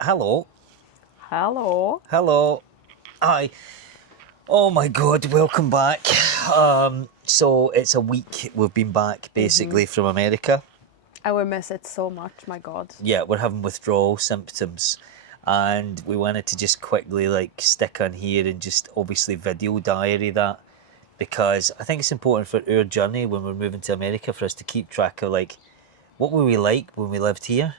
Hello. Hello. Hello. Hi. Oh my God, welcome back. So it's a week we've been back basically from America. I will miss it so much, my God. Yeah, we're having withdrawal symptoms. And we wanted to just quickly stick on here and just obviously video diary that because I think it's important for our journey when we're moving to America for us to keep track of what were we like when we lived here.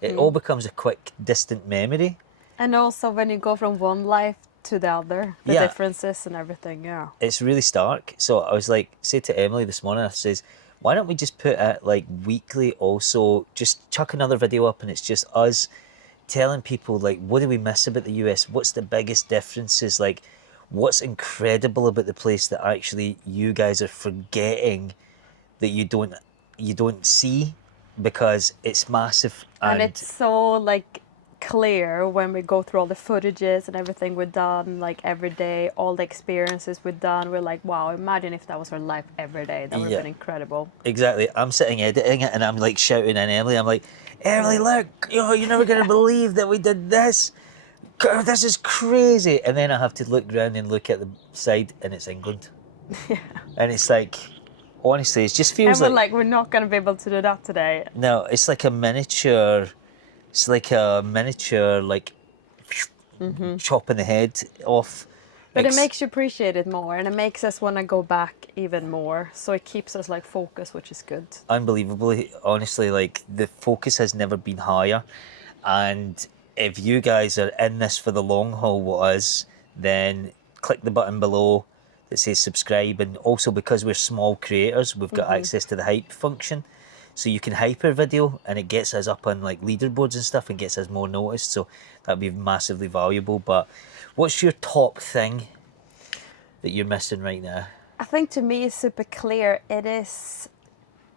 It all becomes a quick distant memory. And also when you go from one life to the other, the Yeah, differences and everything, yeah. it's really stark. So I was like, say to Emily this morning, I says, why don't we just put it weekly also, just chuck another video up and it's just us telling people what do we miss about the US? What's the biggest differences? What's incredible about the place that actually you guys are forgetting that you don't see because it's massive And and it's so clear when we go through all the footages and everything we've done, every day, all the experiences we've done. We're like, wow, imagine if that was our life every day. That would have yeah. been incredible. Exactly. I'm sitting editing it and I'm shouting at Emily. I'm like, Emily, look, you're never going to believe that we did this. God, this is crazy. And then I have to look around and look at the side and it's England. Yeah. And it's honestly, it just feels And we're like, like, we're not going to be able to do that today. no, it's like a miniature, chopping the head off. But it makes you appreciate it more, and it makes us want to go back even more. So it keeps us focused, which is good. Unbelievably, honestly, the focus has never been higher. And if you guys are in this for the long haul with us, then click the button below that says subscribe. And also, because we're small creators, we've got access to the hype function. So you can hype our video and it gets us up on leaderboards and stuff and gets us more noticed. So that'd be massively valuable. But what's your top thing that you're missing right now? I think to me it's super clear. It is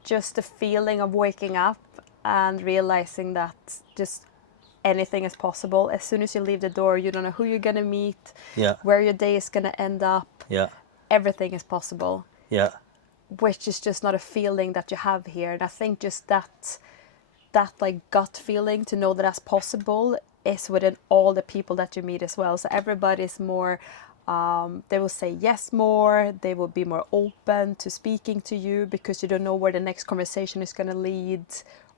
just the feeling of waking up and realizing that just anything is possible. As soon as you leave the door, you don't know who you're going to meet, Yeah, where your day is going to end up. yeah, Everything is possible, yeah, which is just not a feeling that you have here. And I think just that gut feeling to know that that's possible is within all the people that you meet as well. So everybody's more, they will say yes more, they will be more open to speaking to you because you don't know where the next conversation is going to lead.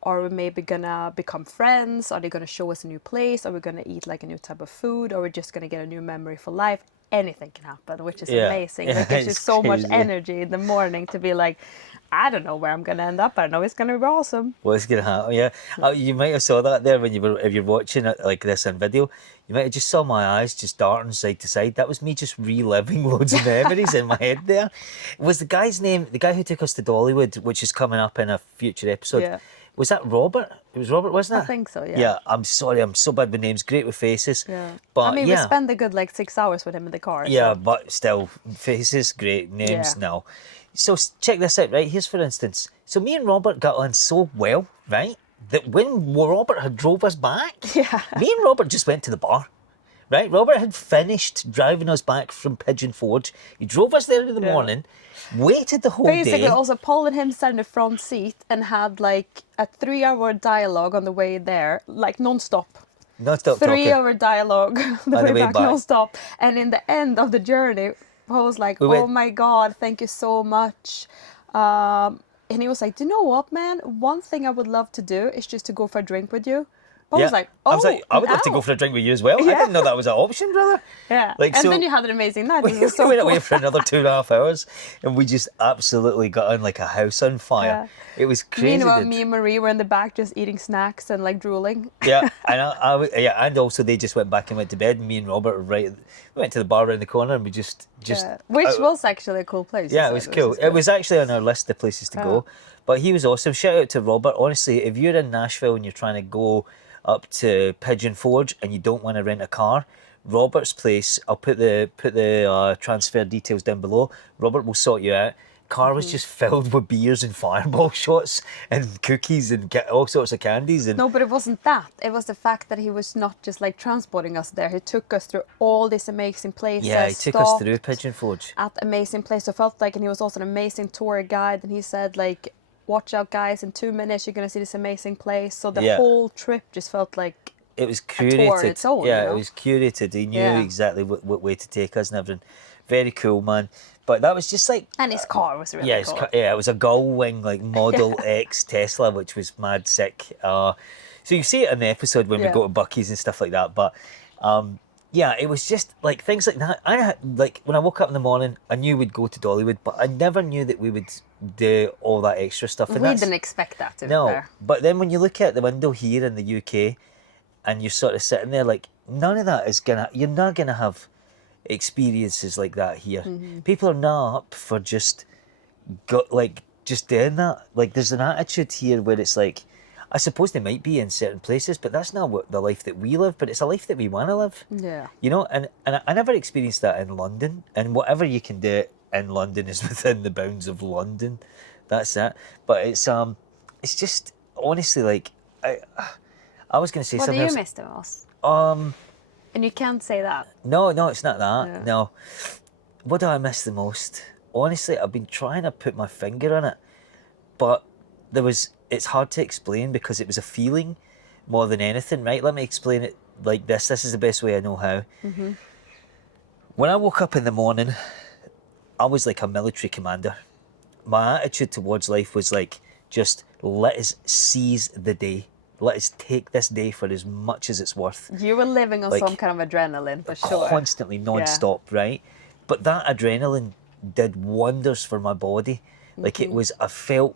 Are we maybe gonna become friends? Are they gonna show us a new place? Are we gonna eat a new type of food? Or we're just gonna get a new memory for life? Anything can happen, which is yeah. amazing. Yeah, It gives you it's so much crazy. energy in the morning to be like, I don't know where I'm gonna end up. I know it's gonna be awesome. What's gonna happen? Yeah, you might have saw that there when you were if you're watching it like this on video. You might have just saw my eyes just darting side to side. That was me just reliving loads of memories in my head. There was the guy's name, the guy who took us to Dollywood, which is coming up in a future episode. Yeah. Was that Robert? It was Robert, I wasn't it? think so, yeah. Yeah. I'm sorry, I'm so bad with names. Great with faces. Yeah. I But mean, we yeah, spent a good 6 hours with him in the car. yeah, So but still, faces, great names yeah. now. So check this out, right? Here's for instance. So me and Robert got on so well, right? That when Robert had drove us back, Yeah. me and Robert just went to the bar, right? Robert had finished driving us back from Pigeon Forge. He drove us there in the Yeah. morning, waited the whole Basically, day. also Paul and him sat in the front seat and had a 3 hour dialogue on the way there, non-stop. Non-stop talking 3 hour dialogue the on the way way back, back. non-stop. And in the end of the journey, Paul was like, We oh went, my God, thank you so much. And he was like, do you know what, man? One thing I would love to do is just to go for a drink with you. Paul was yeah. like, I was oh, like, I would love to go no. for a drink with you as well. I Yeah. didn't know that was an option, brother. Yeah. Like, And so then you had an amazing night. we It was so went cool. away for another 2.5 hours and we just absolutely got on like a house on fire. It was crazy. Meanwhile, Dude. me and Marie were in the back just eating snacks and drooling. Yeah, and yeah, and also they just went back and went to bed. And me and Robert were right. We went to the bar around the corner and we just Yeah. Which was actually a cool place. yeah, it was cool. It was actually on our list of places to go. But he was awesome. Shout out to Robert. Honestly, if you're in Nashville and you're trying to go up to Pigeon Forge and you don't want to rent a car, Robert's place. I'll put the transfer details down below. Robert will sort you out. Car was just filled with beers and fireball shots and cookies and all sorts of candies and No, but it wasn't that. It was the fact that he was not just transporting us there. He took us through all these amazing places. yeah, he took us through Pigeon Forge. At amazing places. I felt and he was also an amazing tour guide. And he said watch out, guys. In 2 minutes, you're gonna see this amazing place. So the Yeah. whole trip just felt it was a tour on curated. its own. Yeah, You it know? was curated. He knew Yeah. exactly what way to take us and everything. Very cool, man. But that was just like, And his car was really yeah, cool. yeah, it was a Gullwing like Model X Tesla, which was mad sick. So you see it in the episode when we Yeah. go to Bucky's and stuff like that. But yeah, it was just like things like that. I had like when I woke up in the morning, I knew we'd go to Dollywood, but I never knew that we would do all that extra stuff. And We that's didn't expect that, to be no. fair. But then when you look out the window here in the UK, and you're sort of sitting there like none of that is gonna. You're not gonna have experiences like that here. People are not up for just got like just doing that. Like there's an attitude here where it's like, I suppose they might be in certain places, but that's not what the life that we live. But it's a life that we want to live. Yeah. You know, and I never experienced that in London. And whatever you can do in London is within the bounds of London. That's it. But it's just honestly like I was going to say What do something you else. miss the most? Um, And you can't say that. no, it's not that. Yeah. No. What do I miss the most? Honestly, I've been trying to put my finger on it, but it's hard to explain because it was a feeling more than anything, right? Let me explain it like this. This is the best way I know how. When I woke up in the morning, I was like a military commander. My attitude towards life was like, just let us seize the day. Let us take this day for as much as it's worth. You were living on Like, some kind of adrenaline, for sure. Constantly, non-stop, right? But that adrenaline did wonders for my body. Like it was, I felt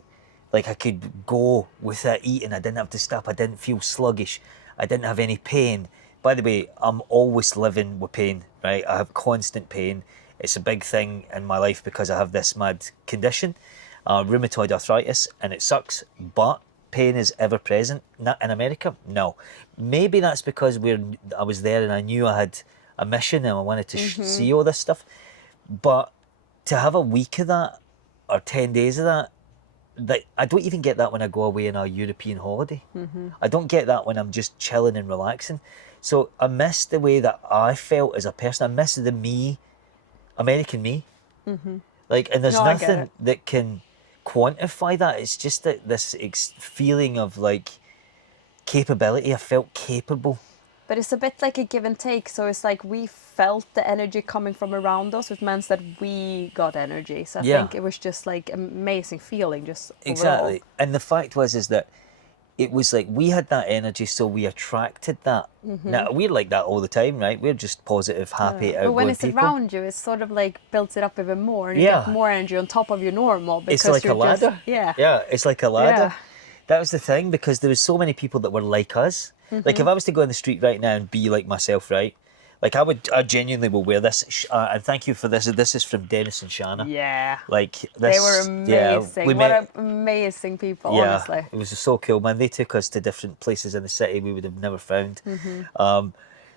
like I could go without eating. I didn't have to stop. I didn't feel sluggish. I didn't have any pain. By the way, I'm always living with pain, right? I have constant pain. It's a big thing in my life because I have this mad condition, rheumatoid arthritis, and it sucks, but pain is ever present. Not in America, no. Maybe that's because I was there and I knew I had a mission and I wanted to see all this stuff. But to have a week of that or 10 days of that, I don't even get that when I go away on a European holiday. I don't get that when I'm just chilling and relaxing. So I miss the way that I felt as a person. I miss the me, American me. Like, and there's No, I get nothing it. that can quantify that. It's just that this feeling of like capability. I felt capable. But it's a bit like a give and take. So it's like we felt the energy coming from around us, which means that we got energy. So I Yeah. think it was just like amazing feeling, just Exactly. overall. And the fact is that it was like we had that energy, so we attracted that. Now we're like that all the time, right? We're just positive, happy, But when outgoing it's people. around you, it sort of like builds it up even more, and you Yeah. get more energy on top of your normal because It's like a you're ladder. just yeah. Yeah, it's like a ladder. Yeah. That was the thing because there was so many people that were like us. Like if I was to go in the street right now and be like myself, right? Like I genuinely will wear this. And thank you for this. This is from Dennis and Shanna. Yeah. Like this. They were amazing. we What met. amazing people, Yeah, honestly. it was so cool, man. They took us to different places in the city we would have never found.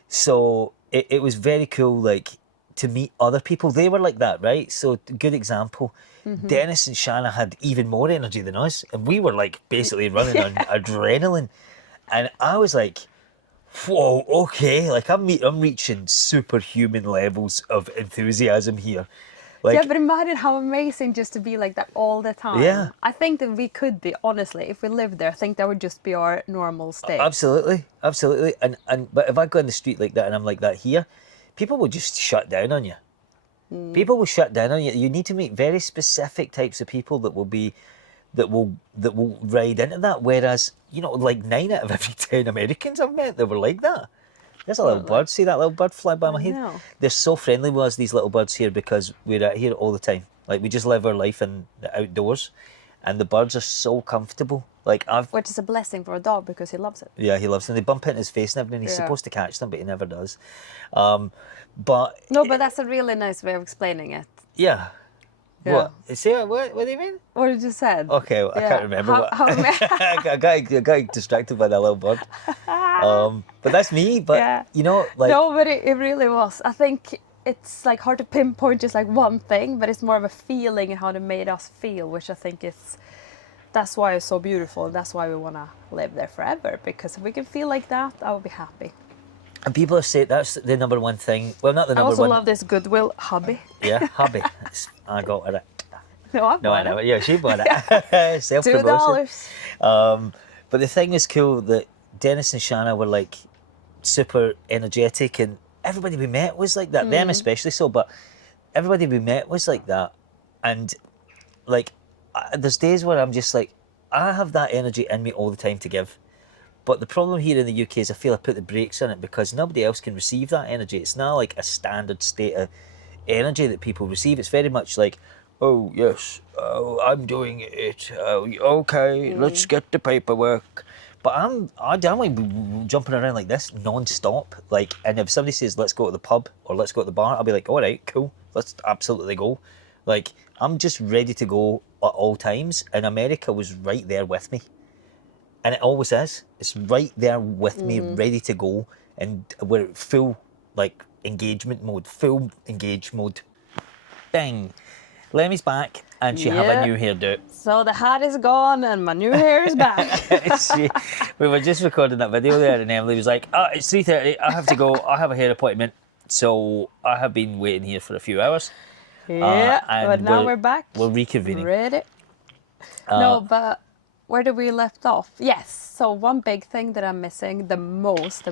So it was very cool, like to meet other people. They were like that, right? So good example. Dennis and Shanna had even more energy than us, and we were like basically running on adrenaline. And I was like, whoa, okay, like I'm reaching superhuman levels of enthusiasm here. Like, Yeah, but imagine how amazing just to be like that all the time. Yeah. I think that we could be, honestly, if we lived there, I think that would just be our normal state. absolutely, absolutely. And but if I go in the street like that and I'm like that here, people will just shut down on you. People will shut down on you. You need to meet very specific types of people that will ride into that. Whereas, you know, like 9 out of every 10 Americans I've met, they were like that. There's a little bird. See that little bird fly by my head? know. They're so friendly with us, these little birds here, because we're out here all the time. Like we just live our life in the outdoors, and the birds are so comfortable. Like Which is a blessing for a dog because he loves it. yeah, he loves them. They bump into his face and everything. He's Yeah. supposed to catch them, but he never does. But No, but that's a really nice way of explaining it. yeah. Yeah. What? See what do you mean? What did you said? Okay, I Yeah. can't remember what. How I got distracted by that little bird. But that's me. But Yeah. you know, like No, but it really was. I think it's like hard to pinpoint just like one thing, but it's more of a feeling and how it made us feel, which I think that's why it's so beautiful. And that's why we want to live there forever, because if we can feel like that, I will be happy. and people have said that's the number one thing. Well, not the I number also one. love this Goodwill hobby. Yeah, hubby. I got it. No, I No, I bought know. it. Yeah, she bought it. Self promotion. $2. But the thing was cool that Dennis and Shanna were like, super energetic, and everybody we met was like that. Them especially so, but everybody we met was like that. And like, there's days where I'm just like, I have that energy in me all the time to give. But the problem here in the UK is I feel I put the brakes on it because nobody else can receive that energy. It's not like a standard state of energy that people receive. It's very much like, oh yes, oh, I'm doing it. Okay, let's get the paperwork. But I'm like jumping around like this non-stop. Like, and if somebody says let's go to the pub or let's go to the bar, I'll be like, all right, cool, let's absolutely go. Like, I'm just ready to go at all times. And America was right there with me. And it always is. It's right there with me, ready to go, and we're full like engagement mode, full engage mode. Ding. Lemmy's back, and she have a Yeah. new hairdo. So the hat is gone and my new hair is back. We were just recording that video there, and Emily was like, "Oh, it's 3:30. I have to go. I have a hair appointment." So I have been waiting here for a few hours. Yeah, and but now we're back. We're reconvening. Ready? No, but where did we left off? Yes. So one big thing that I'm missing the most,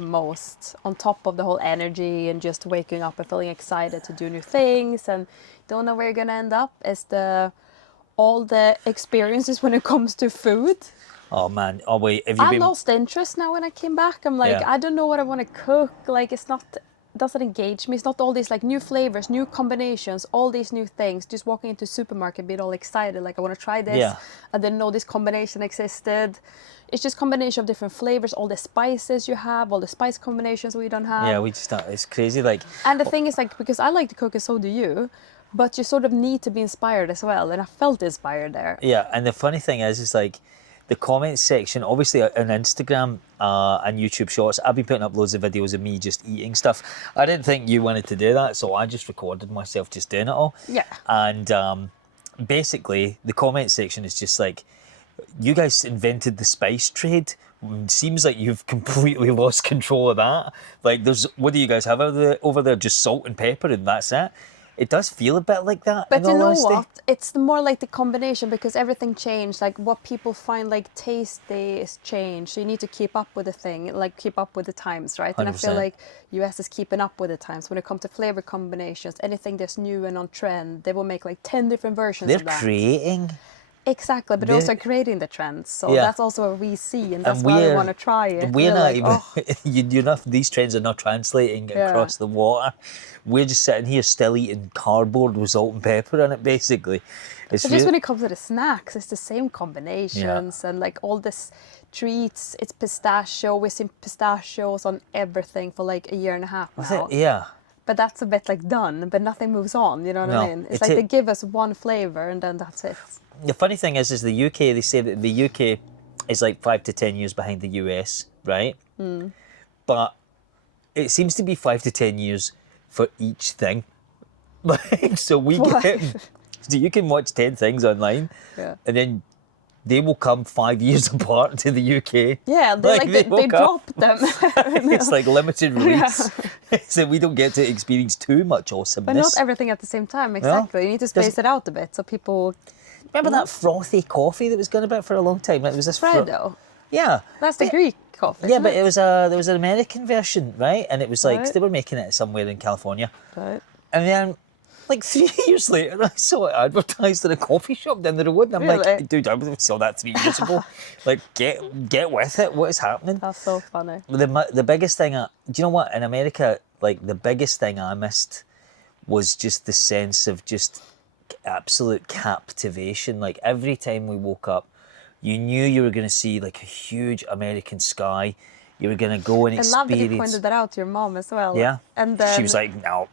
on top of the whole energy and just waking up and feeling excited to do new things and don't know where you're gonna end up, is all the experiences when it comes to food. Oh man! Oh wait, have you I been? lost interest now when I came back. I'm like, Yeah. I don't know what I want to cook. Like, doesn't engage me. It's not all these like new flavors, new combinations, all these new things. Just walking into a supermarket, being all excited, like I want to try this. Yeah. I didn't know this combination existed. It's just combination of different flavors, all the spices you have, all the spice combinations we don't have. Yeah, we just it's crazy. Like, And the thing is, like, because I like to cook and so do you, but you sort of need to be inspired as well. And I felt inspired there. yeah, and the funny thing is like the comments section, obviously on Instagram and YouTube Shorts, I've been putting up loads of videos of me just eating stuff. I didn't think you wanted to do that, so I just recorded myself just doing it all. Yeah. And basically, the comment section is just like, you guys invented the spice trade. Seems like you've completely lost control of that. Like, what do you guys have over there? Just salt and pepper, and that's it. It does feel a bit like that. But in you all know honesty. what? It's more like the combination because everything changed. Like what people find like tasty is changed. So you need to keep up with the thing, like keep up with the times, right? And I feel 100%. like US is keeping up with the times when it comes to flavor combinations. Anything that's new and on trend, they will make like 10 different versions They're of that. creating. Exactly, but They're- also creating the trends. So Yeah. that's also what we see, and that's And why we we're- want to try it. We're not like, even. oh, you're not. These trends are not translating Yeah. across the water. We're just sitting here still eating cardboard with salt and pepper in it. Basically, it's but just when it comes to the snacks, it's the same combinations and like all this treats. It's pistachio. We've seen pistachios on everything for like a year and a half now. yeah. But that's a bit like done, but nothing moves on. You know what No, I mean? It's it like ta- they give us one flavor and then that's it. The funny thing is the UK. They say that the UK is like 5 to 10 years behind the US, right? But it seems to be 5 to 10 years for each thing. Like, so we Why? get. So you can watch 10 things online, Yeah. and then they will come 5 years apart to the UK. Yeah, they will come. drop them. It's like limited release, so we don't get to experience too much awesomeness. But not everything at the same time. Exactly. You need to space it out a bit so people. Remember that frothy coffee that was going about for a long time? It was this Fredo. yeah, That's the Greek coffee. yeah, isn't but it? there was an American version, right? And it was like Right. they were making it somewhere in California, Right. and then like 3 years later, I saw it advertised in a coffee shop down the road, and I'm Really? like, dude, I saw that 3 years ago. Like, get with it. What is happening? That's so funny. The biggest thing, do you know what? In America, like the biggest thing I missed was just the sense of just absolute captivation. Like every time we woke up, you knew you were going to see like a huge American sky. You were going to go and I love that you experience. pointed that out to your mom as well. Yeah, And then, she was like, no,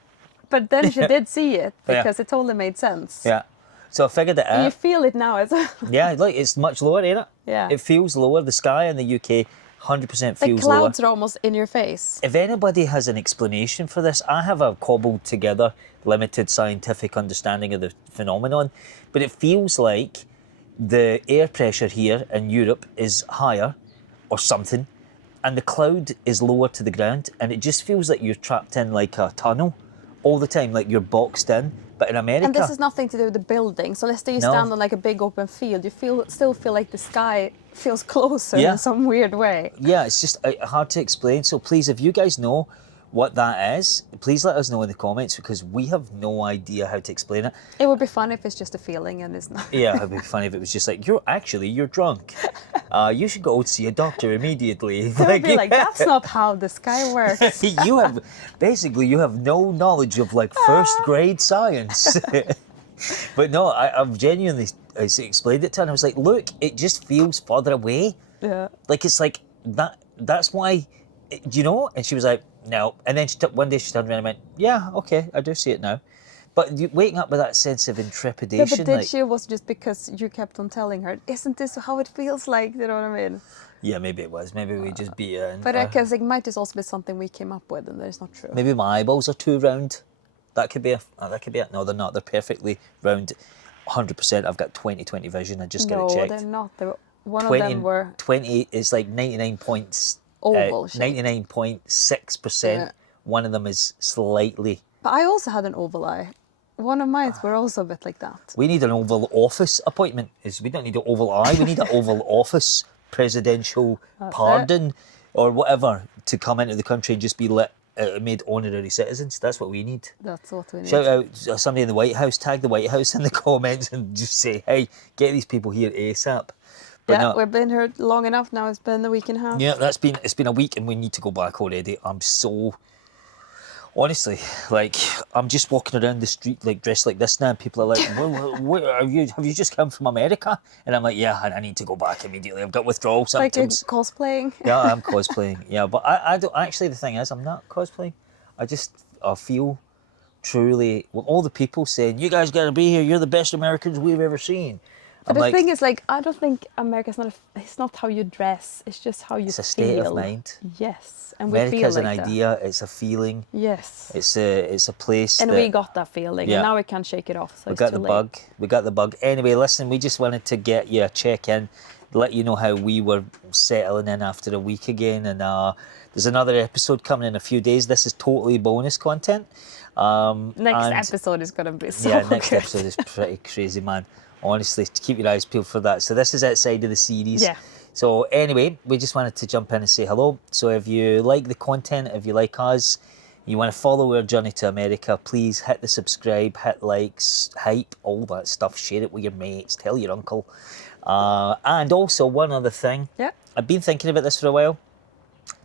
but then she did see it Yeah. because it totally made sense. yeah. So I figured it And you out. feel it now as well. Yeah, like it's much lower, ain't it? Yeah. It feels lower. The sky in the UK, 100% The feels clouds lower. are almost in your face. If anybody has an explanation for this, I have a cobbled together, limited scientific understanding of the phenomenon, but it feels like the air pressure here in Europe is higher or something, and the cloud is lower to the ground, and it just feels like you're trapped in like a tunnel all the time, like you're boxed in. But in America, And this is nothing to do with the building. So let's say you No. stand on like a big open field. You still feel like the sky feels closer Yeah. in some weird way. Yeah, it's just hard to explain. So please, if you guys know what that is, please let us know in the comments, because we have no idea how to explain it. It would be fun if it's just a feeling and it's not. Yeah, it'd be funny if it was just like, you're drunk. You should go see a doctor immediately. It would be like, that's not how the sky works. you have no knowledge of like first grade science. But no, I've genuinely explained it to her, and I was like, look, it just feels further away. Yeah. Like, it's like that's why, do you know? And she was like, no. And then one day she turned around and went, yeah, okay, I do see it now. But waking up with that sense of Yeah, intrepidation. but did like, she, was just because you kept on telling her, isn't this how it feels like? You know what I mean? Yeah, maybe it was. Maybe we just beat her. But because it might just also be something we came up with and that is not true. Maybe my eyeballs are too round. That could be it. No, they're not. They're perfectly round. 100%. I've got 20/20 vision. I just got it checked. No, they're not. One of them were 20 is like 99 points. oval shape. 99.6%. Yeah. One of them is slightly. But I also had an oval eye. One of mine were also a bit like that. We need an Oval Office appointment. We don't need an Oval Eye. We need an Oval Office presidential pardon or whatever to come into the country and just be made honorary citizens. That's what we need. That's what we need. Shout out somebody in the White House, tag the White House in the comments and just say, hey, get these people here ASAP. But yeah, no, we've been here long enough now. It's been a week and a half. yeah, it's been a week and we need to go back already. I'm so, honestly, like, I'm just walking around the street like dressed like this now, and people are like, where are you? Have you just come from America? And I'm like, yeah, I need to go back immediately. I've got withdrawal Like symptoms. cosplaying. Yeah, I'm cosplaying. Yeah, but I don't actually. The thing is, I'm not cosplaying. I feel truly. Well, all the people saying, "You guys got to be here. You're the best Americans we've ever seen." But the thing is, like, I don't think America's it's not how you dress. It's just how you feel. It's a state of mind. Yes, and we America feel is like an that. idea. It's a feeling. Yes. It's a place. And that we got that feeling, Yeah. and now we can't shake it off. So we it's got too the late. bug. We got the bug. Anyway, listen, we just wanted to get you a check in, let you know how we were settling in after a week again. And there's another episode coming in a few days. This is totally bonus content. Next episode is gonna be so next good. episode is pretty crazy, man. Honestly, keep your eyes peeled for that. So this is outside of the series. Yeah. So anyway, we just wanted to jump in and say hello. So if you like the content, if you like us, you want to follow our journey to America, please hit the subscribe, hit likes, hype, all that stuff. Share it with your mates, tell your uncle. And also one other thing. Yeah. I've been thinking about this for a while.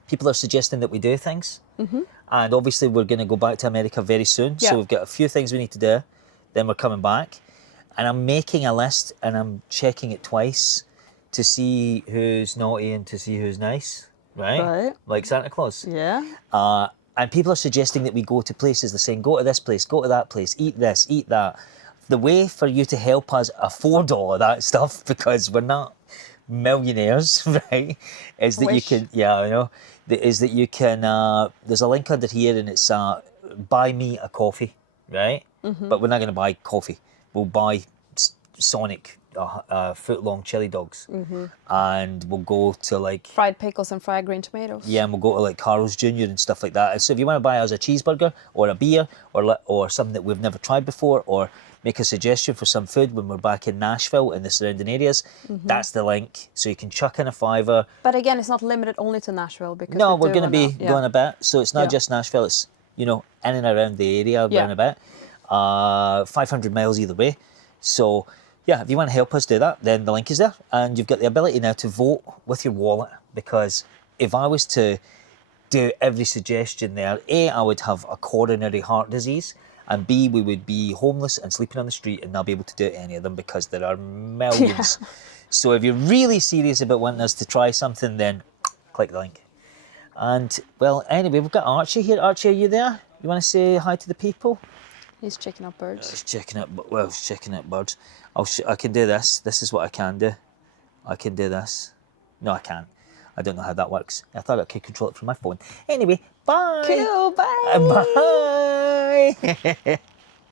People are suggesting that we do things. Mm-hmm. And obviously we're going to go back to America very soon. Yeah. So we've got a few things we need to do. Then we're coming back. And I'm making a list and I'm checking it twice to see who's naughty and to see who's nice, right? Right. Like Santa Claus. Yeah. And people are suggesting that we go to places. They're saying, go to this place, go to that place, eat this, eat that. The way for you to help us afford all of that stuff, because we're not millionaires, right, is that you can, I know, is that you can, there's a link under here and it's buy me a coffee, right? Mm-hmm. But we're not going to buy coffee. We'll buy Sonic foot-long chili dogs, and we'll go to like Fried pickles and fried green tomatoes. Yeah, and we'll go to like Carl's Jr. and stuff like that. So if you want to buy us a cheeseburger or a beer or something that we've never tried before, or make a suggestion for some food when we're back in Nashville and the surrounding areas, that's the link. So you can chuck in a $5. But again, it's not limited only to Nashville because No, we're going to be going a bit. So it's not Yeah. just Nashville. It's in and around the area, around a bit. 500 miles either way. So yeah, if you want to help us do that, then the link is there. And you've got the ability now to vote with your wallet, because if I was to do every suggestion there, A, I would have a coronary heart disease, and B, we would be homeless and sleeping on the street and not be able to do any of them because there are millions. So if you're really serious about wanting us to try something, then click the link. And well, anyway, we've got Archie here. Archie, are you there? You want to say hi to the people? He's checking out birds. He's checking out birds. I can do this. This is what I can do. I can do this. No, I can't. I don't know how that works. I thought I could control it from my phone. Anyway, bye. Cool, bye. Bye.